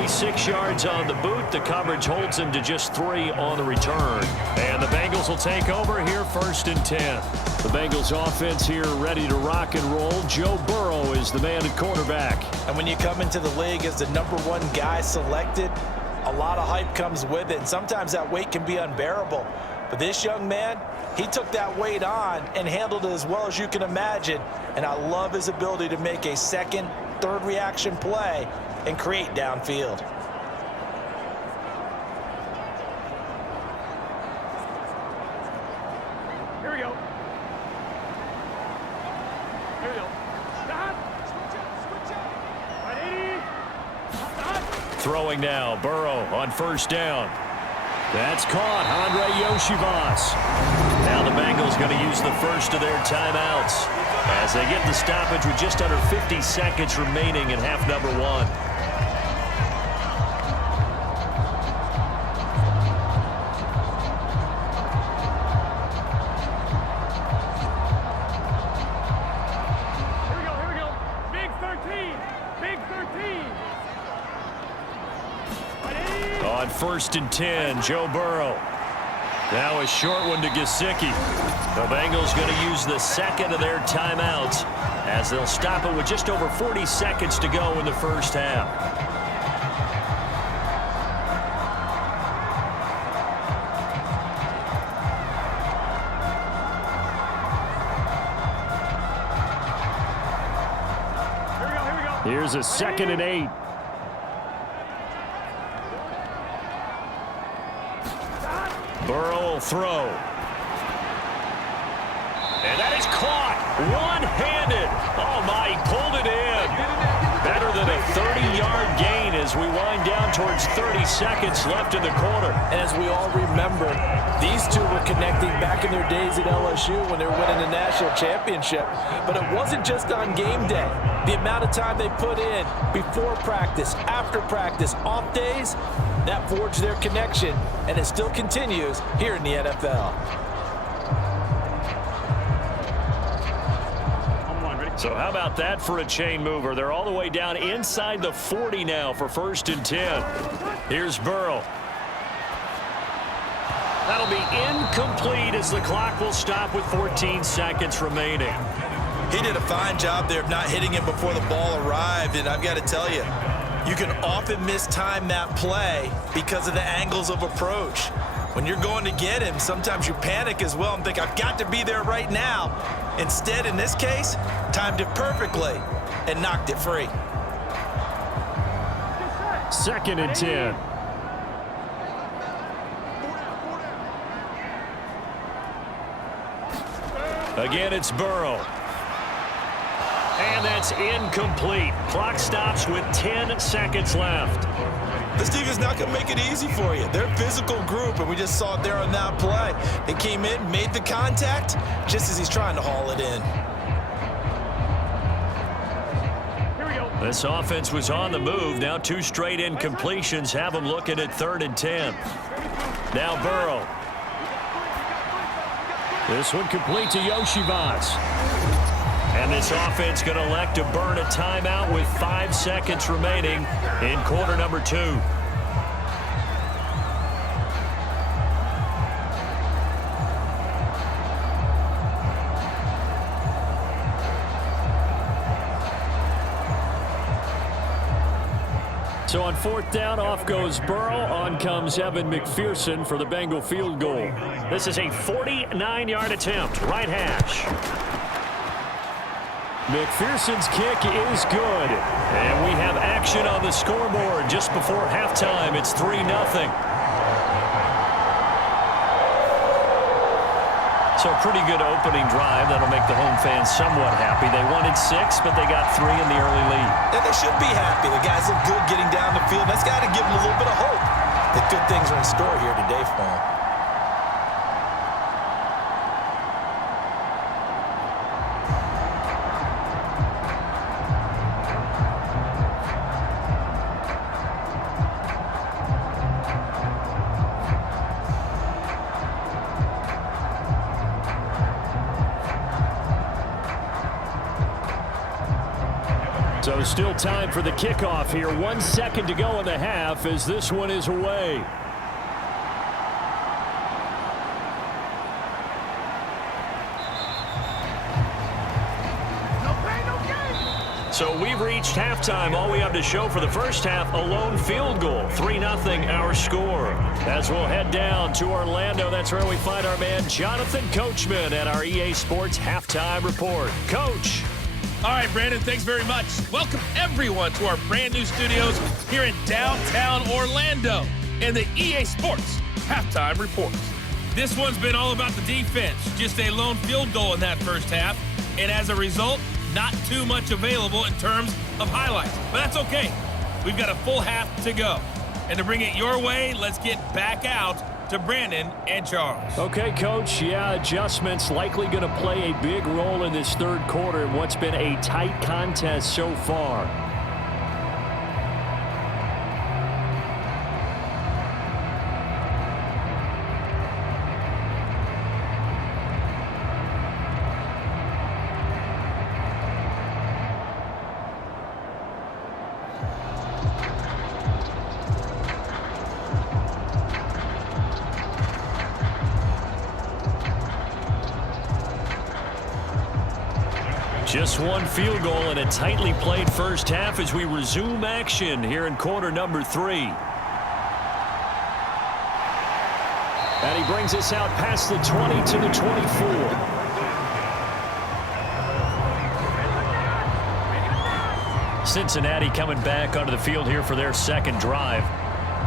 36 yards on the boot. The coverage holds him to just 3 on the return. And the Bengals will take over here, 1st and 10. The Bengals offense here ready to rock and roll. Joe Burrow is the man at quarterback. And when you come into the league as the #1 guy selected, a lot of hype comes with it. And sometimes that weight can be unbearable. But this young man, he took that weight on and handled it as well as you can imagine. And I love his ability to make a second, third reaction play and create downfield. Here we go. Here we go. Stop. Switch up. Ready. Stop. Throwing now, Burrow on 1st down. That's caught, Andre Yoshivas. Now the Bengals going to use the first of their timeouts as they get the stoppage with just under 50 seconds remaining in half number 1. Here we go. Big 13. Big 13. Ready. On 1st and 10, Joe Burrow. Now a short one to Gesicki. The Bengals going to use the second of their timeouts as they'll stop it with just over 40 seconds to go in the first half. Here we go. Here's a 2nd and 8. Burrow will throw. And that is caught one-handed. Oh, my, he pulled it in. Better than a 30-yard gain as we wind down towards 30 seconds left in the quarter. And as we all remember, these two were connecting back in their days at LSU when they were winning the national championship. But it wasn't just on game day. The amount of time they put in before practice, after practice, off days, that forged their connection, and it still continues here in the NFL. So how about that for a chain mover? They're all the way down inside the 40 now for 1st and 10. Here's Burrow. That'll be incomplete as the clock will stop with 14 seconds remaining. He did a fine job there of not hitting him before the ball arrived, and I've got to tell you, you can often mistime that play because of the angles of approach. When you're going to get him, sometimes you panic as well and think, I've got to be there right now. Instead, in this case, timed it perfectly and knocked it free. 2nd and 10. Again, it's Burrow. And that's incomplete. Clock stops with 10 seconds left. This defense is not going to make it easy for you. They're a physical group, and we just saw it there on that play. They came in, made the contact, just as he's trying to haul it in. Here we go. This offense was on the move. Now 2 straight incompletions have them looking at 3rd and 10. Now Burrow. This one complete to Yoshivas. And this offense going to elect to burn a timeout with 5 seconds remaining in quarter number 2. So on 4th down, off goes Burrow. On comes Evan McPherson for the Bengal field goal. This is a 49-yard attempt, right hash. McPherson's kick is good. And we have action on the scoreboard just before halftime. It's 3-0. So a pretty good opening drive. That'll make the home fans somewhat happy. They wanted 6, but they got 3 in the early lead. And they should be happy. The guys look good getting down the field. That's got to give them a little bit of hope that good things are in store here today for them. So So still time for the kickoff here. 1 second to go in the half as this one is away. So we've reached halftime. All we have to show for the first half, a lone field goal. 3-0 our score. As we'll head down to Orlando, that's where we find our man Jonathan Coachman at our EA Sports Halftime Report. Coach. All right, Brandon, thanks very much. Welcome everyone to our brand new studios here in downtown Orlando in the EA Sports Halftime Report. This one's been all about the defense. Just a lone field goal in that first half. And as a result, not too much available in terms of highlights. But that's okay. We've got a full half to go. And to bring it your way, let's get back out to Brandon and Charles. Okay, Coach. Yeah, adjustments likely going to play a big role in this third quarter in what's been a tight contest so far. Just one field goal in a tightly played first half as we resume action here in quarter number 3. And he brings us out past the 20 to the 24. Cincinnati coming back onto the field here for their second drive.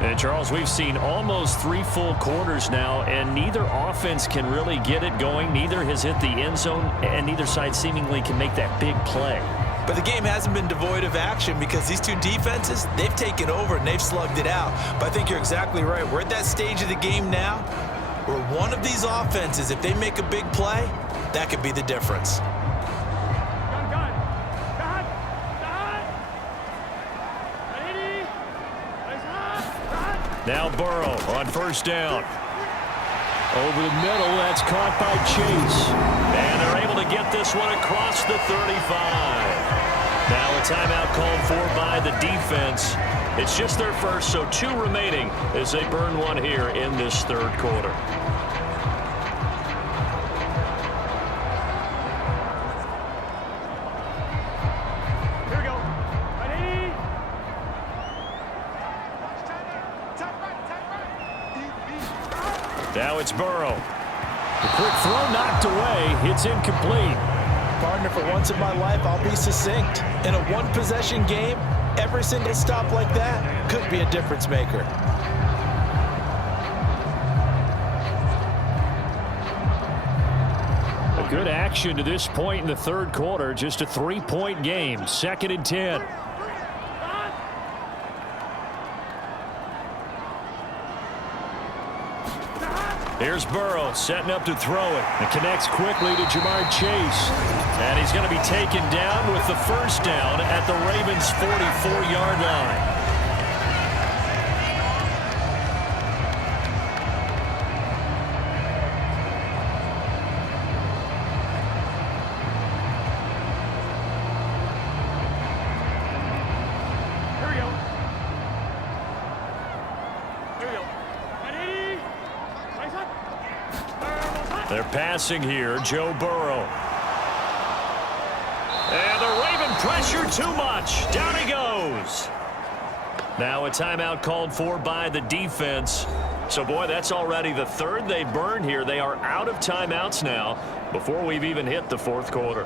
And Charles, we've seen almost 3 full quarters now, and neither offense can really get it going. Neither has hit the end zone, and neither side seemingly can make that big play. But the game hasn't been devoid of action because these two defenses, they've taken over and they've slugged it out. But I think you're exactly right. We're at that stage of the game now where one of these offenses, if they make a big play, that could be the difference. Now Burrow on first down. Over the middle, that's caught by Chase. And they're able to get this one across the 35. Now a timeout called for by the defense. It's just their first, so 2 remaining as they burn one here in this third quarter. Now it's Burrow. The quick throw knocked away. It's incomplete. Partner, for once in my life, I'll be succinct. In a one-possession game, every single stop like that could be a difference maker. A good action to this point in the third quarter. Just a 3-point game. 2nd and 10. Here's Burrow setting up to throw it. It connects quickly to Jamar Chase. And he's going to be taken down with the first down at the Ravens' 44-yard line. They're passing here, Joe Burrow. And the Raven pressure too much. Down he goes. Now a timeout called for by the defense. So, boy, that's already the third they burn here. They are out of timeouts now before we've even hit the fourth quarter.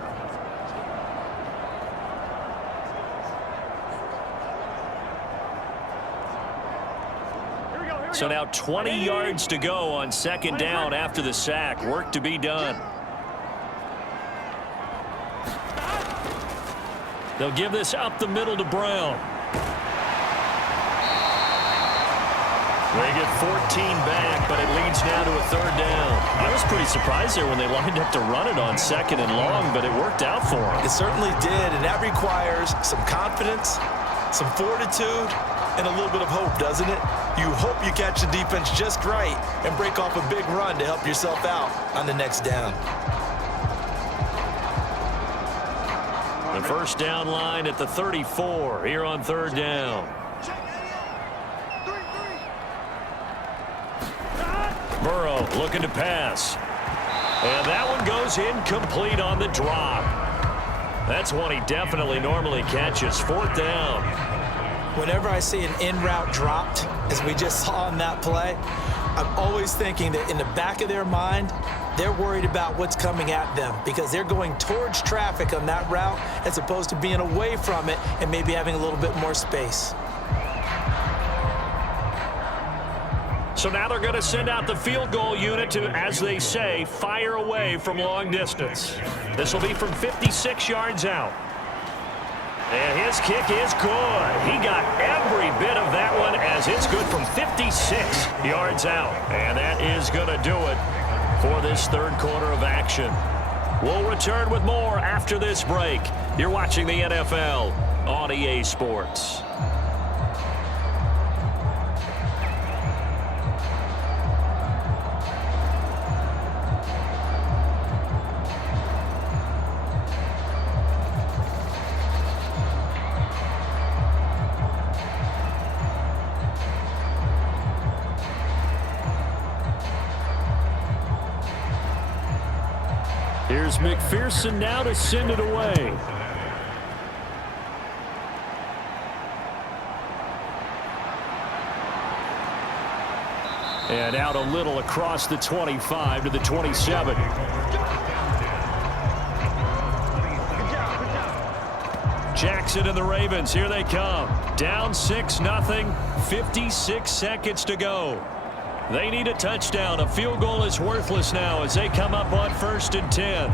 So now 20 yards to go on second down after the sack. Work to be done. They'll give this up the middle to Brown. They get 14 back, but it leads now to a third down. I was pretty surprised there when they lined up to run it on second and long, but it worked out for them. It certainly did, and that requires some confidence, some fortitude, and a little bit of hope, doesn't it? You hope you catch the defense just right and break off a big run to help yourself out on the next down. The first down line at the 34 here on third down. Burrow looking to pass. And that one goes incomplete on the drop. That's one he definitely normally catches. Fourth down. Whenever I see an in-route dropped, as we just saw on that play, I'm always thinking that in the back of their mind, they're worried about what's coming at them because they're going towards traffic on that route as opposed to being away from it and maybe having a little bit more space. So now they're going to send out the field goal unit to, as they say, fire away from long distance. This will be from 56 yards out. And his kick is good. He got every bit of that one as it's good from 56 yards out. And that is going to do it for this third quarter of action. We'll return with more after this break. You're watching the NFL on EA Sports. Here's McPherson now to send it away. And out a little across the 25 to the 27. Jackson and the Ravens, here they come. Down 6-0, 56 seconds to go. They need a touchdown. A field goal is worthless now as they come up on 1st and 10.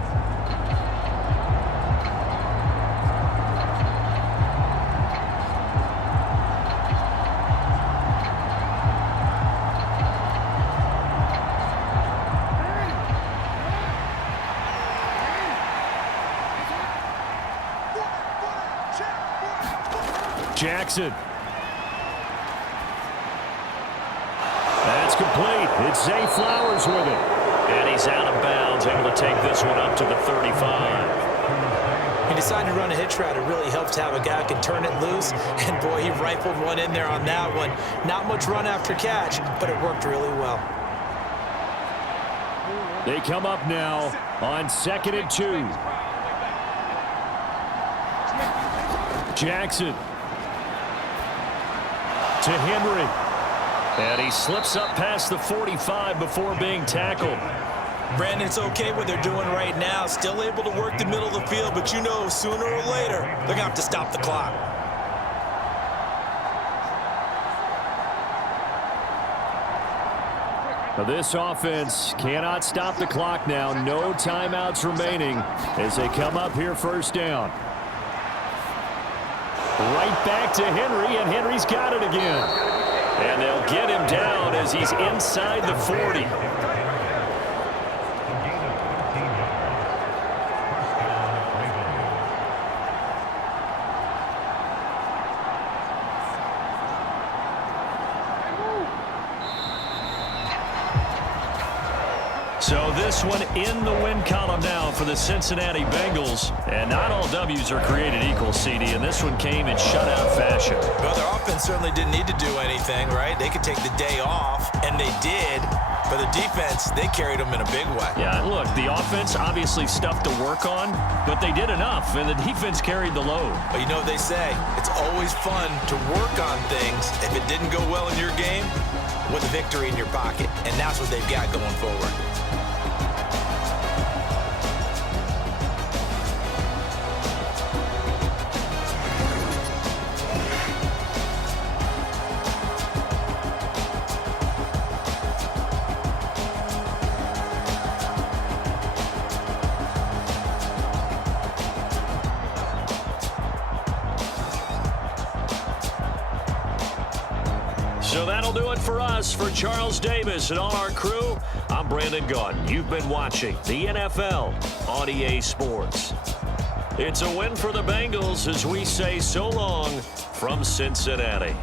Jackson. That's complete. It's Zay Flowers with it. And he's out of bounds, able to take this one up to the 35. He decided to run a hitch route. It really helps to have a guy who can turn it loose. And, boy, he rifled one in there on that one. Not much run after catch, but it worked really well. They come up now on 2nd and 2. Jackson. To Henry. And he slips up past the 45 before being tackled. Brandon, it's okay what they're doing right now. Still able to work the middle of the field, but you know sooner or later they're going to have to stop the clock. Now this offense cannot stop the clock now. No timeouts remaining as they come up here 1st down. Right back to Henry, and Henry's got it again. And they'll get him down as he's inside the 40. So this one in the win column now for the Cincinnati Bengals. And not all W's are created equal, CD, and this one came in shutout fashion. Well, their offense certainly didn't need to do anything, right? They could take the day off, and they did. But the defense, they carried them in a big way. Yeah, look, the offense obviously stuff to work on, but they did enough, and the defense carried the load. But you know what they say, it's always fun to work on things. If it didn't go well in your game, with a victory in your pocket, and that's what they've got going forward. So that'll do it for us. For Charles Davis and all our crew, I'm Brandon Gaudin. You've been watching the NFL on EA Sports. It's a win for the Bengals as we say so long from Cincinnati.